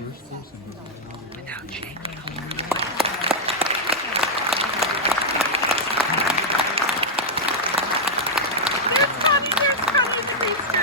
Without shaking. There's Connie the rooster.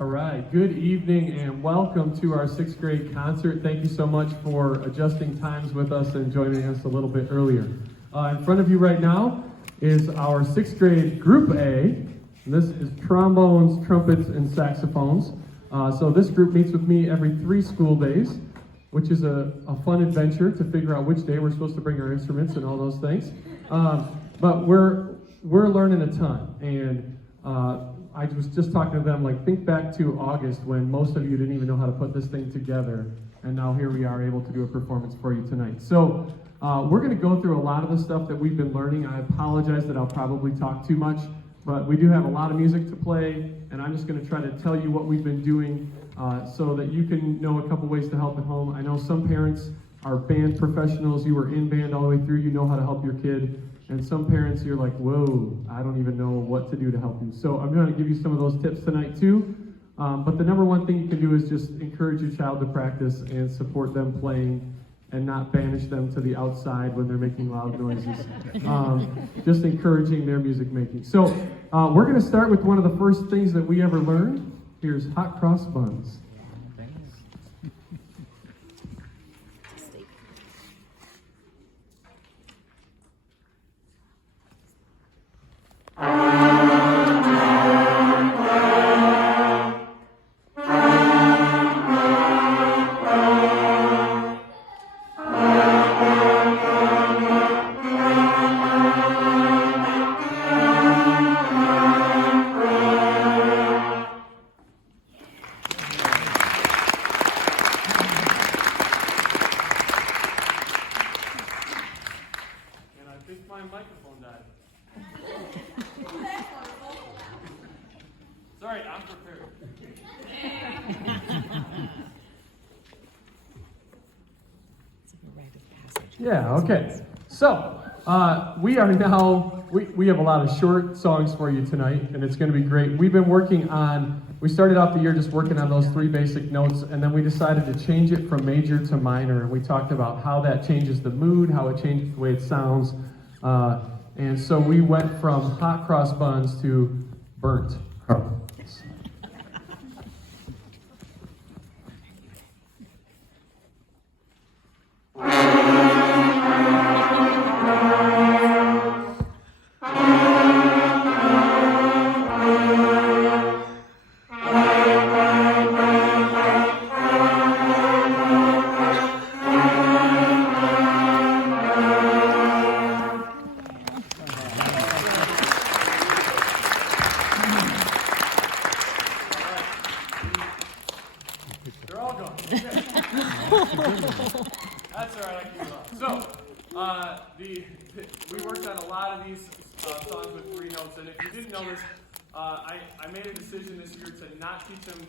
All right, good evening and welcome to our 6th grade concert. Thank you so much for adjusting times with us and joining us a little bit earlier. In front of you right now is our 6th grade Group A. And this is trombones, trumpets, and saxophones. So this group meets with me every 3 school days, which is a fun adventure to figure out which day we're supposed to bring our instruments and all those things. But we're learning a ton, and I was just talking to them, like, think back to August when most of you didn't even know how to put this thing together, and now here we are able to do a performance for you tonight. So we're going to go through a lot of the stuff that we've been learning. I apologize that I'll probably talk too much, but we do have a lot of music to play, and I'm just going to try to tell you what we've been doing so that you can know a couple ways to help at home. I know some parents are band professionals. You were in band all the way through. You know how to help your kid. And some parents, you're like, whoa, I don't even know what to do to help you. So I'm going to give you some of those tips tonight too. But the number one thing you can do is just encourage your child to practice and support them playing and not banish them to the outside when they're making loud noises. Just encouraging their music making. So we're going to start with one of the first things that we ever learned. Here's hot cross buns. Yeah, okay. So, we are now, we have a lot of short songs for you tonight, and it's going to be great. We've been working on, we started off the year just working on those 3 basic notes, and then we decided to change it from major to minor, and we talked about how that changes the mood, how it changes the way it sounds, and so we went from hot cross buns to burnt cross. That's all right, I can move on. So, we worked on a lot of these songs with 3 notes, and if you didn't know this, I made a decision this year to not teach them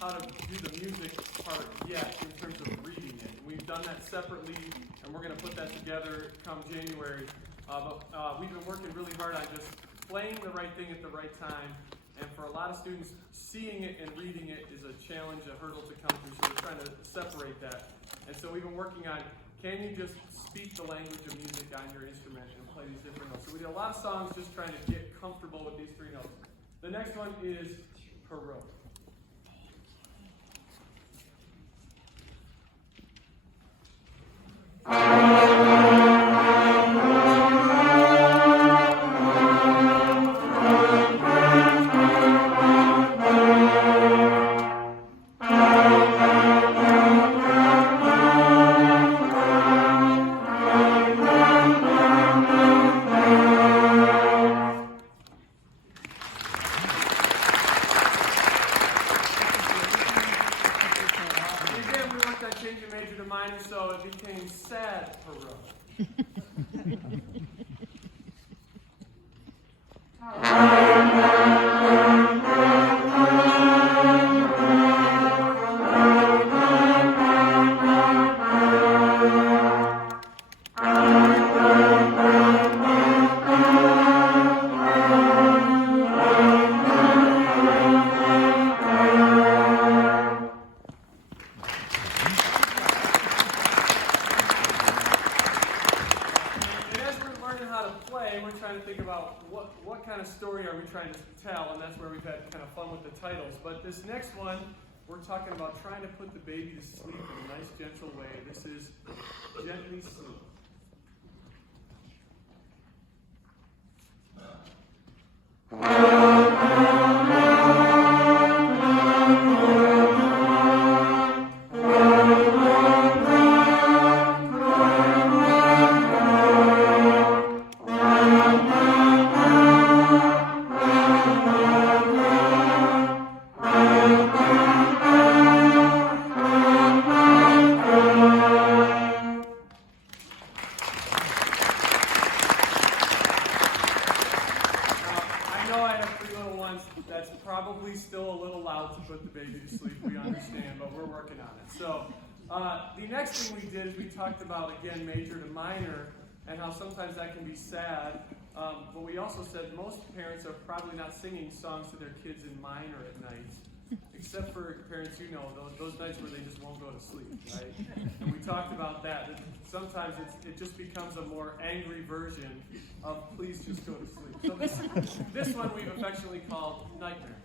how to do the music part yet in terms of reading it. We've done that separately, and we're going to put that together come January. But we've been working really hard on just playing the right thing at the right time, and for a lot of students, seeing it and reading it is a challenge, a hurdle to come through, so we're trying to separate that. And so we've been working on, can you just speak the language of music on your instrument and play these different notes? So we did a lot of songs just trying to get comfortable with these 3 notes. The next one is heroic. But this next one, we're talking about trying to put the baby to sleep in a nice, gentle way. This is Gently Sleep. The next thing we did is we talked about, again, major to minor, and how sometimes that can be sad. But we also said most parents are probably not singing songs to their kids in minor at night, except for parents you know, those nights where they just won't go to sleep, right? And we talked about that sometimes it just becomes a more angry version of please just go to sleep. So this one we've affectionately called Nightmare.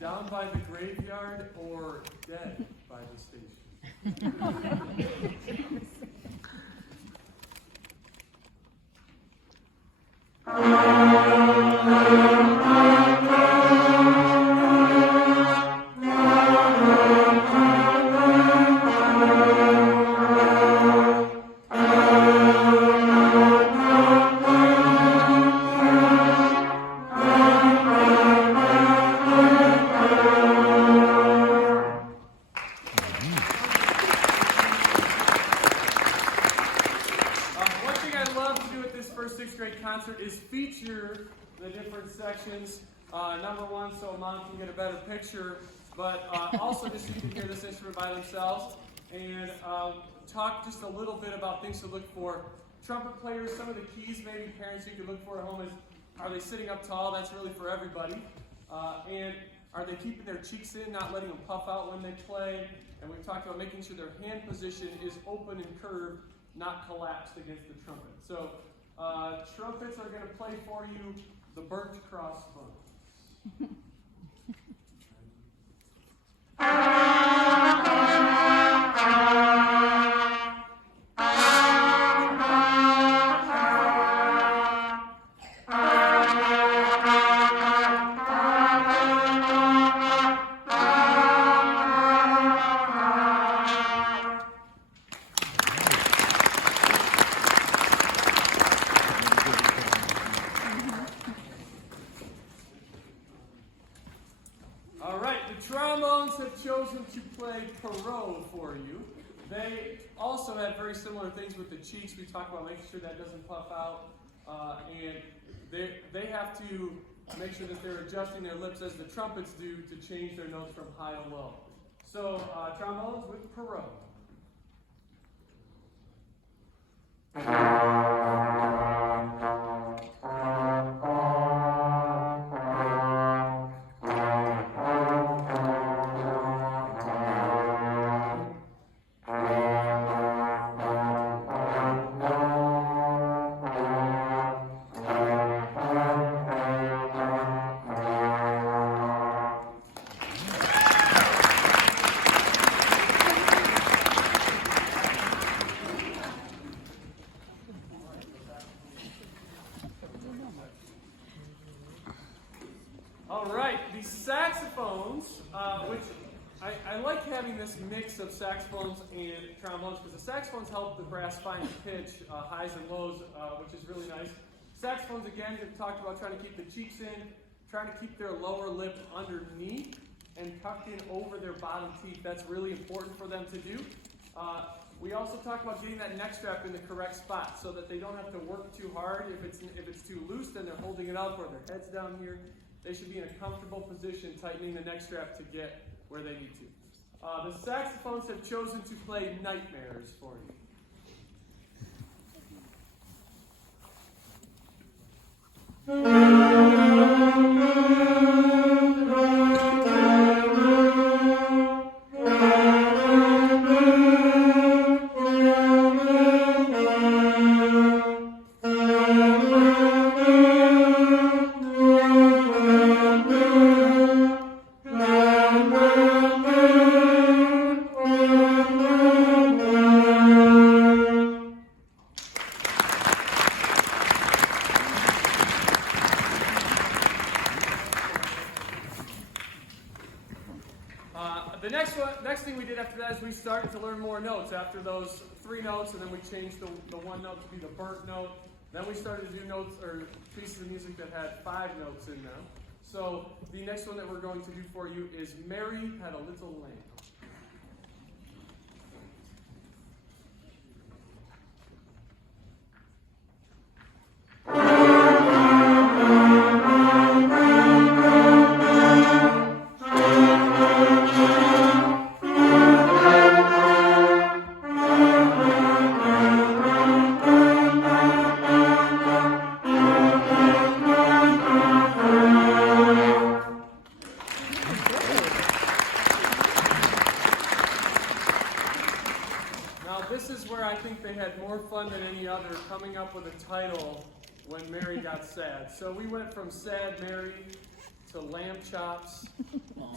Down by the graveyard or dead by the station. Number one, so mom can get a better picture, but also just so you can hear this instrument by themselves, and talk just a little bit about things to look for. Trumpet players, some of the keys maybe parents you can look for at home is, are they sitting up tall? That's really for everybody. And are they keeping their cheeks in, not letting them puff out when they play? And we've talked about making sure their hand position is open and curved, not collapsed against the trumpet. So trumpets are going to play for you the Burnt Cross Bun. Trombones have chosen to play Perot for you. They also also have very similar things with the cheeks. We talk about making sure that doesn't puff out, and they have to make sure that they're adjusting their lips as the trumpets do to change their notes from high to low. So trombones with Perot. All right, the saxophones, which I like having this mix of saxophones and trombones because the saxophones help the brass find the pitch, highs and lows, which is really nice. Saxophones, again, we've talked about trying to keep the cheeks in, trying to keep their lower lip underneath and tucked in over their bottom teeth. That's really important for them to do. We also talked about getting that neck strap in the correct spot so that they don't have to work too hard. If it's too loose, then they're holding it up or their head's down here. They should be in a comfortable position, tightening the neck strap to get where they need to. The saxophones have chosen to play Nightmares for you. The next thing we did after that is we started to learn more notes. After those 3 notes, and then we changed the one note to be the burnt note. Then we started to do notes or pieces of music that had 5 notes in them. So the next one that we're going to do for you is Mary Had a Little Lamb. This is where I think they had more fun than any other, coming up with a title when Mary got sad. So we went from Sad Mary to Lamb Chops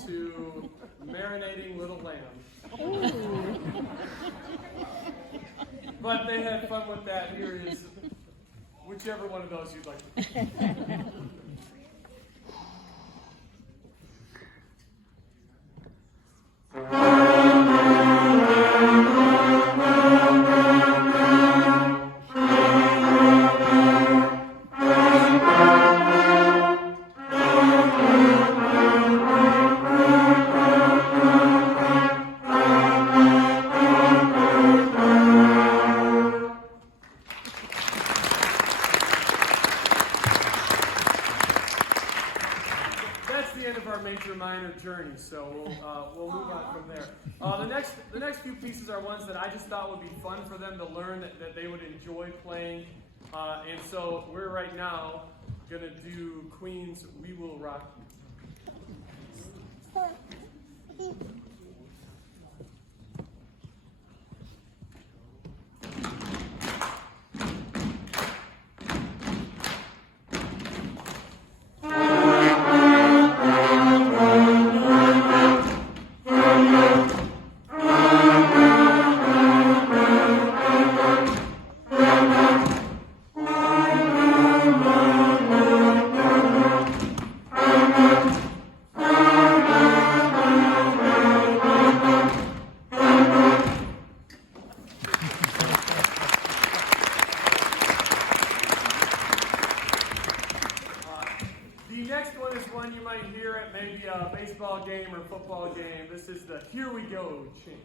to Marinating Little Lamb. But they had fun with that. Here is whichever one of those you'd like to do. Major-minor journey, so we'll move on from there. The next few pieces are ones that I just thought would be fun for them to learn, that they would enjoy playing, and so we're right now going to do Queen's We Will Rock You. Maybe a baseball game or football game. This is the Here We Go chant.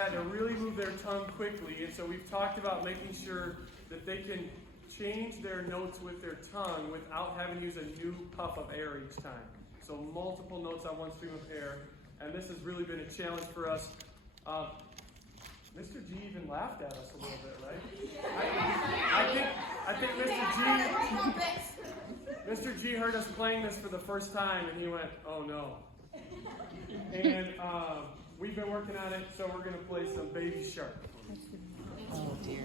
had to really move their tongue quickly, and so we've talked about making sure that they can change their notes with their tongue without having to use a new puff of air each time. So multiple notes on one stream of air, and this has really been a challenge for us. Mr. G even laughed at us a little bit, right? I think Mr. G heard us playing this for the first time, and he went, "Oh no!" And we've been working on it, so we're going to play some Baby Shark. Oh dear.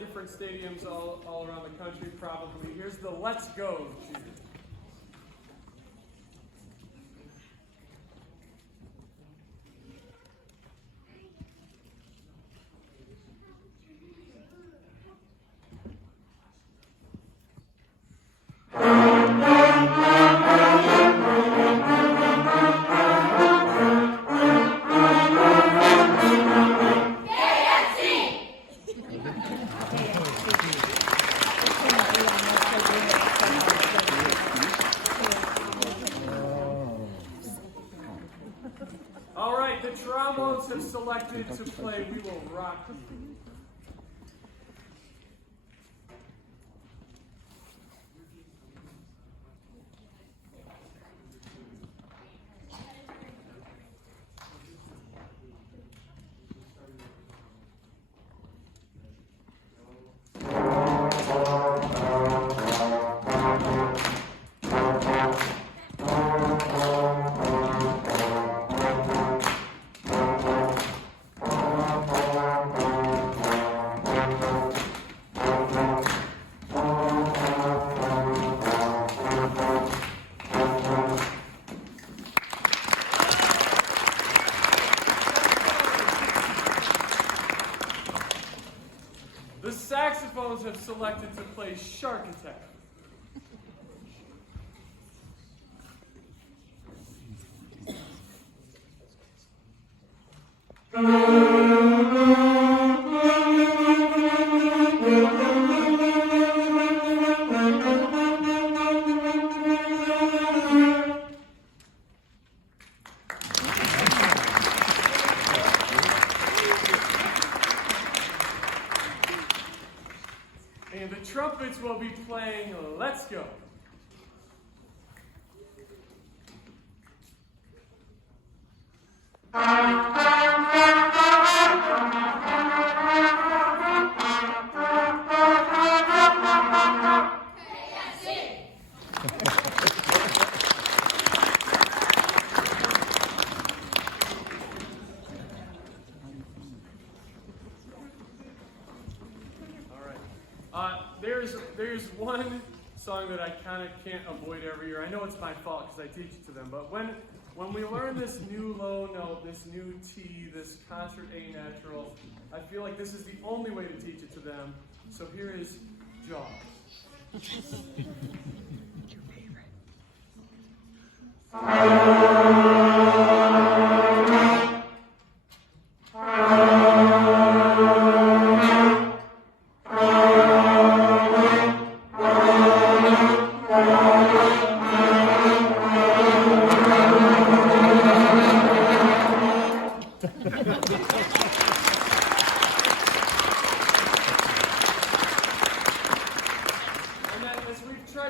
Different stadiums all around the country, probably. Here's the Let's Go cheer. All right, the trombones have selected to play We Will Rock You. The saxophones have selected to play Shark Attack. And the trumpets will be playing Let's Go. There's one song that I kind of can't avoid every year. I know it's my fault because I teach it to them, but when we learn this new low note, this new T, this concert A natural, I feel like this is the only way to teach it to them. So here is Jaws. Your favorite.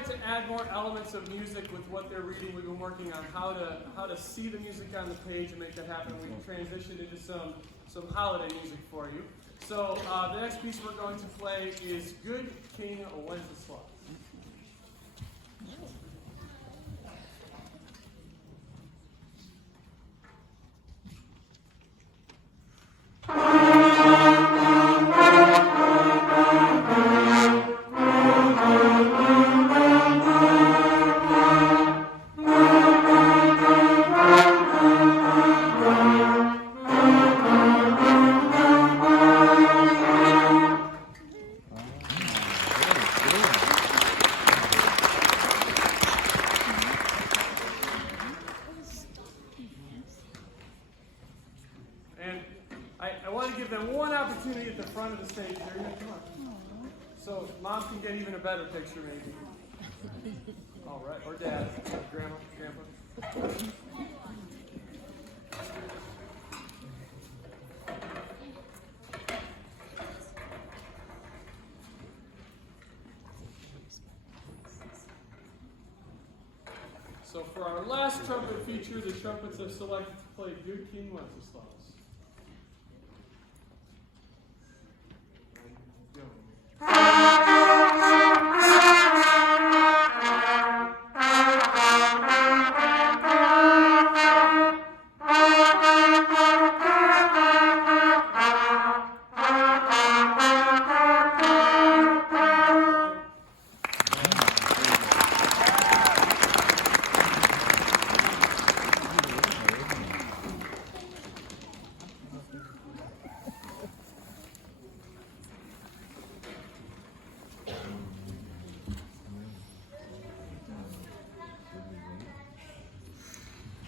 To add more elements of music with what they're reading, we've been working on how to see the music on the page and make that happen. We transitioned into some holiday music for you. So the next piece we're going to play is Good King Wenceslas. of the stage there. Yeah, come on. So mom can get even a better picture, maybe. All right, or dad, grandma, grandpa. So for our last trumpet feature, the trumpets have selected to play Good King Wenceslas.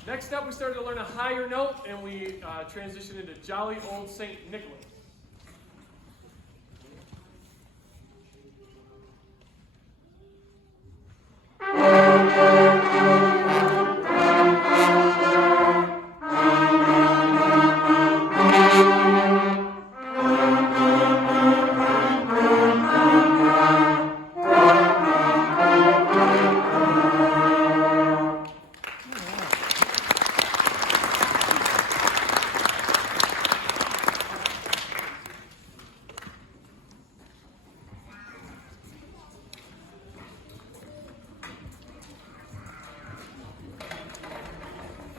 Next up, we started to learn a higher note, and we transitioned into Jolly Old Saint Nicholas.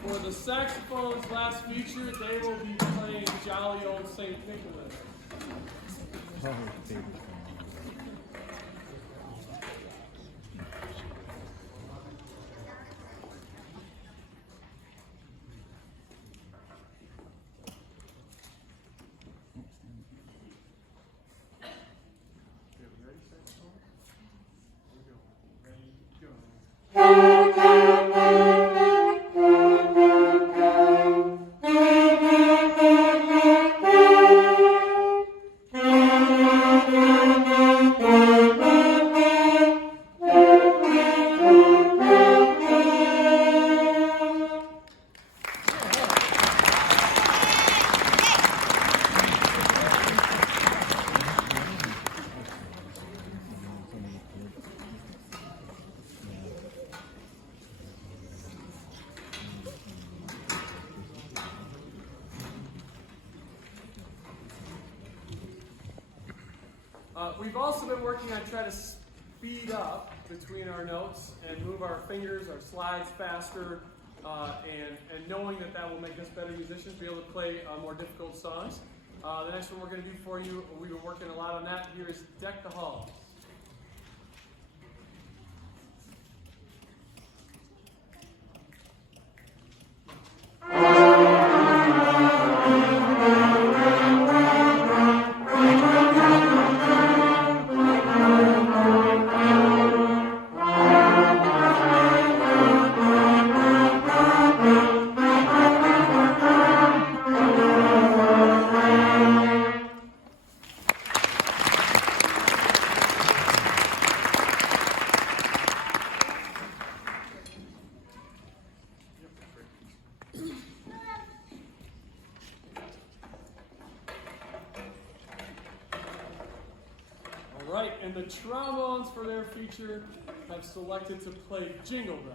For the saxophone's last feature, they will be playing Jolly Old Saint Nicholas. We've also been working on trying to speed up between our notes and move our fingers, our slides faster, and knowing that that will make us better musicians, be able to play more difficult songs. The next one we're going to do for you, we've been working a lot on that. Here is Deck the Halls. Right, and the trombones for their feature have selected to play Jingle Bells.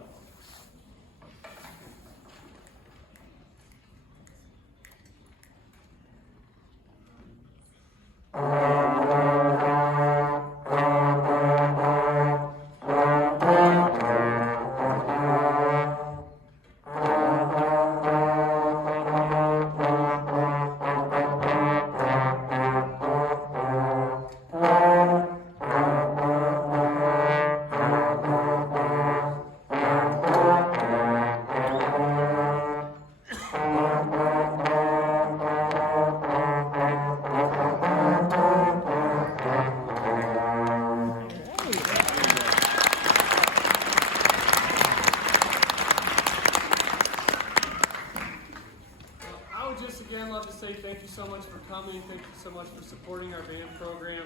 Thank you so much for supporting our band program.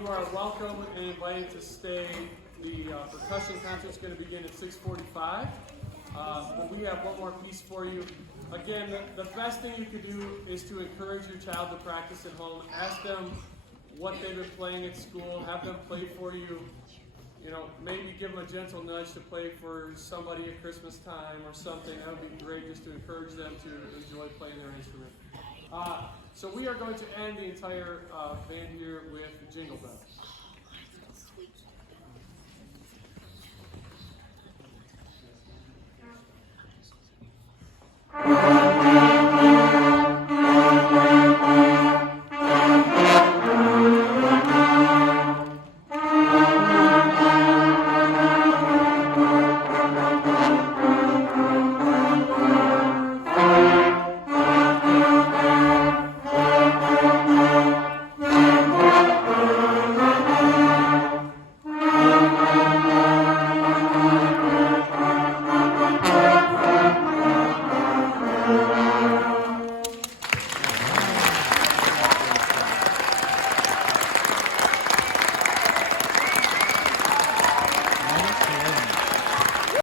You are welcome and invited to stay. The percussion concert is going to begin at 6:45. But we have one more piece for you. Again, the best thing you could do is to encourage your child to practice at home. Ask them what they've been playing at school. Have them play for you. You know, maybe give them a gentle nudge to play for somebody at Christmas time or something. That would be great, just to encourage them to enjoy playing their instrument. So we are going to end the entire band here with Jingle Bells.